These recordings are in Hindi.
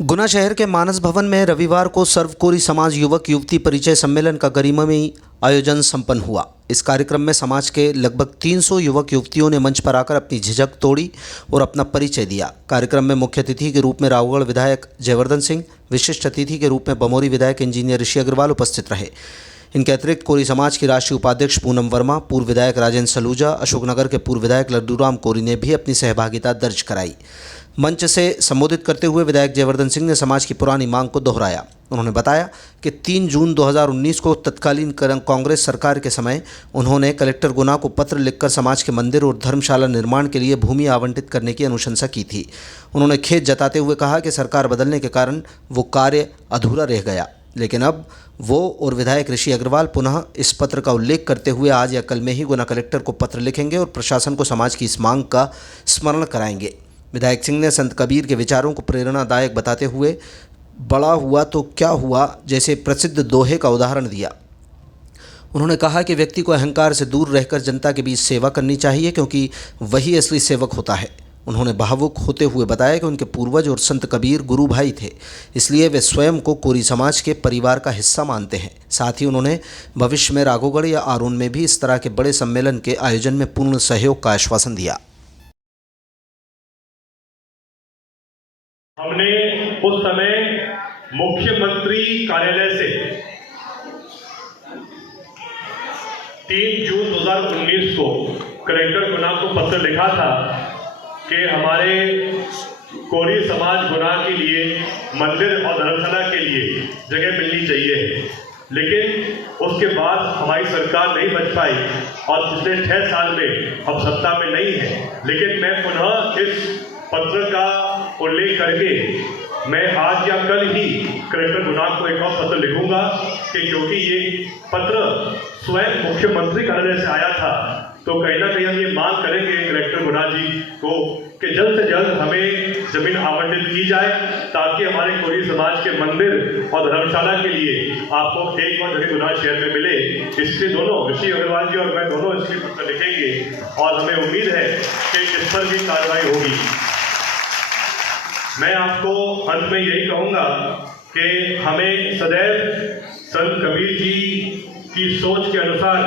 गुना शहर के मानस भवन में रविवार को सर्वकोरी समाज युवक युवती परिचय सम्मेलन का गरिमामयी आयोजन संपन्न हुआ। इस कार्यक्रम में समाज के लगभग 300 युवक युवतियों ने मंच पर आकर अपनी झिझक तोड़ी और अपना परिचय दिया। कार्यक्रम में मुख्य अतिथि के रूप में रावगढ़ विधायक जयवर्धन सिंह, विशिष्ट अतिथि के रूप में बमोरी विधायक इंजीनियर ऋषि अग्रवाल उपस्थित रहे। इनके अतिरिक्त कोरी समाज की राष्ट्रीय उपाध्यक्ष पूनम वर्मा, पूर्व विधायक राजेंद्र सलूजा, अशोकनगर के पूर्व विधायक लड्डूराम कोरी ने भी अपनी सहभागिता दर्ज कराई। मंच से संबोधित करते हुए विधायक जयवर्धन सिंह ने समाज की पुरानी मांग को दोहराया। उन्होंने बताया कि 3 जून 2019 को तत्कालीन कांग्रेस सरकार के समय उन्होंने कलेक्टर गुना को पत्र लिखकर समाज के मंदिर और धर्मशाला निर्माण के लिए भूमि आवंटित करने की अनुशंसा की थी। उन्होंने खेद जताते हुए कहा कि सरकार बदलने के कारण वो कार्य अधूरा रह गया, लेकिन अब वो और विधायक ऋषि अग्रवाल पुनः इस पत्र का उल्लेख करते हुए आज या कल में ही गुना कलेक्टर को पत्र लिखेंगे और प्रशासन को समाज की इस मांग का स्मरण कराएंगे। विधायक सिंह ने संत कबीर के विचारों को प्रेरणादायक बताते हुए बड़ा हुआ तो क्या हुआ जैसे प्रसिद्ध दोहे का उदाहरण दिया। उन्होंने कहा कि व्यक्ति को अहंकार से दूर रहकर जनता के बीच सेवा करनी चाहिए, क्योंकि वही असली सेवक होता है। उन्होंने भावुक होते हुए बताया कि उनके पूर्वज और संत कबीर गुरु भाई थे, इसलिए वे स्वयं को कोरी समाज के परिवार का हिस्सा मानते हैं। साथ ही उन्होंने भविष्य में राघोगढ़ या आरोन में भी इस तरह के बड़े सम्मेलन के आयोजन में पूर्ण सहयोग का आश्वासन दिया। हमने उस समय मुख्यमंत्री कार्यालय से 3 जून 2019 को कलेक्टर गुना को पत्र लिखा था कि हमारे कोरी समाज गुना के लिए मंदिर और धर्मशाला के लिए जगह मिलनी चाहिए। लेकिन उसके बाद हमारी सरकार नहीं बच पाई और पिछले 6 साल में अब सत्ता में नहीं है। लेकिन मैं पुनः इस पत्र का उल्लेख करके मैं आज या कल ही कलेक्टर गुना को एक और पत्र लिखूंगा कि क्योंकि ये पत्र स्वयं मुख्यमंत्री कार्यालय से आया था, तो कहीं ना कहीं हम ये मांग करेंगे कलेक्टर गुना जी को कि जल्द से जल्द हमें जमीन आवंटित की जाए, ताकि हमारे कोरी समाज के मंदिर और धर्मशाला के लिए आपको एक और जगह गुना शहर में मिले। इसलिए दोनों ऋषि अग्रवाल जी और मैं दोनों इसलिए पत्र लिखेंगे और हमें उम्मीद है कि इस पर भी कार्रवाई होगी। मैं आपको अंत में यही कहूँगा कि हमें सदैव संत कबीर जी की सोच के अनुसार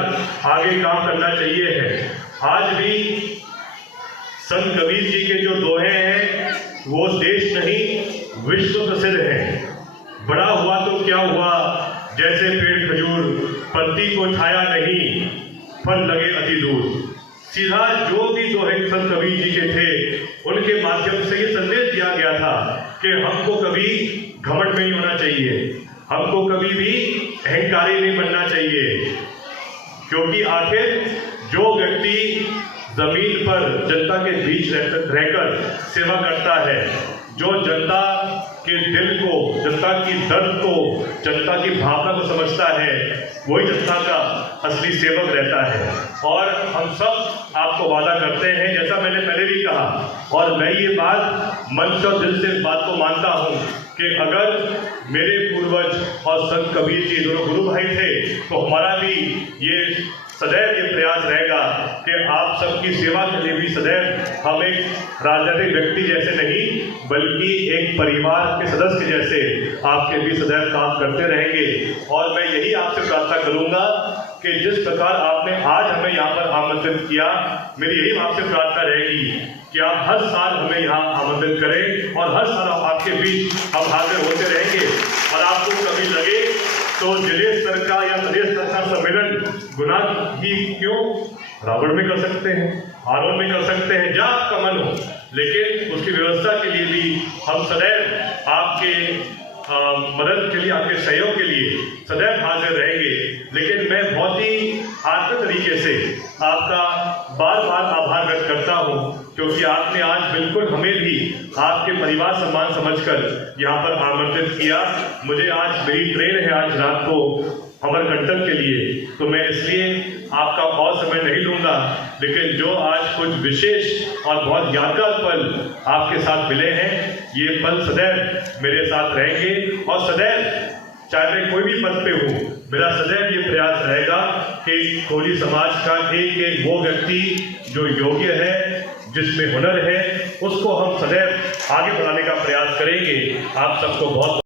आगे काम करना चाहिए है। आज भी संत कबीर जी के जो दोहे हैं वो देश नहीं विश्व प्रसिद्ध हैं। बड़ा हुआ तो क्या हुआ, जैसे पेड़ खजूर, पत्ती को छाया नहीं, फल लगे अति दूर। सीधा जो भी दोहे संत कबीर जी के थे उनके माध्यम से ये संदेश दिया गया था कि हमको कभी घमंड में नहीं होना चाहिए, हमको कभी भी अहंकारी नहीं बनना चाहिए, क्योंकि आखिर जो व्यक्ति जमीन पर जनता के बीच रहकर सेवा करता है, जो जनता के दिल को, जनता की दर्द को, जनता की भावना को समझता है, वही जनता का असली सेवक रहता है। और हम सब आपको वादा करते हैं, जैसा मैंने पहले भी कहा और मैं ये बात मन से और दिल से इस बात को मानता हूँ कि अगर मेरे पूर्वज और संत कबीर जी दोनों गुरु भाई थे, तो हमारा भी ये सदैव ये प्रयास रहेगा कि आप सबकी सेवा के लिए भी सदैव हम एक राजनीतिक व्यक्ति जैसे नहीं, बल्कि एक परिवार के सदस्य जैसे आपके भी सदैव काम करते रहेंगे। और मैं यही आपसे प्रार्थना करूंगा कि जिस प्रकार आपने आज हमें यहाँ पर आमंत्रित किया, मेरी यही आपसे प्रार्थना रहेगी कि आप हर साल हमें यहाँ आमंत्रित करें और हर साल आपके बीच हम हाजिर होते रहेंगे। और आपको कभी लगे तो जिले स्तर का या प्रदेश स्तर का सम्मेलन गुना ही क्यों रावगढ़ में कर सकते हैं, आरोन में कर सकते हैं, जहाँ आपका मन हो, लेकिन उसकी व्यवस्था के लिए भी हम सदैव आपके मदद के लिए, आपके सहयोग के लिए सदैव हाजिर रहेंगे। लेकिन मैं बहुत ही आत्म तरीके से आपका बार बार आभार व्यक्त करता हूँ, क्योंकि आपने आज बिल्कुल हमें भी आपके परिवार सम्मान समझकर यहाँ पर आमंत्रित किया। मुझे आज मेरी ट्रेन है आज रात को अमरकंटक के लिए, तो मैं इसलिए आपका और समय नहीं लूँगा, लेकिन जो आज कुछ विशेष और बहुत यादगार पल आपके साथ मिले हैं, ये पल सदैव मेरे साथ रहेंगे। और सदैव चाहे मैं कोई भी पद पे हूँ, मेरा सदैव ये प्रयास रहेगा कि कोली समाज का एक एक वो व्यक्ति जो योग्य है, जिसमें हुनर है, उसको हम सदैव आगे बढ़ाने का प्रयास करेंगे। आप सबको बहुत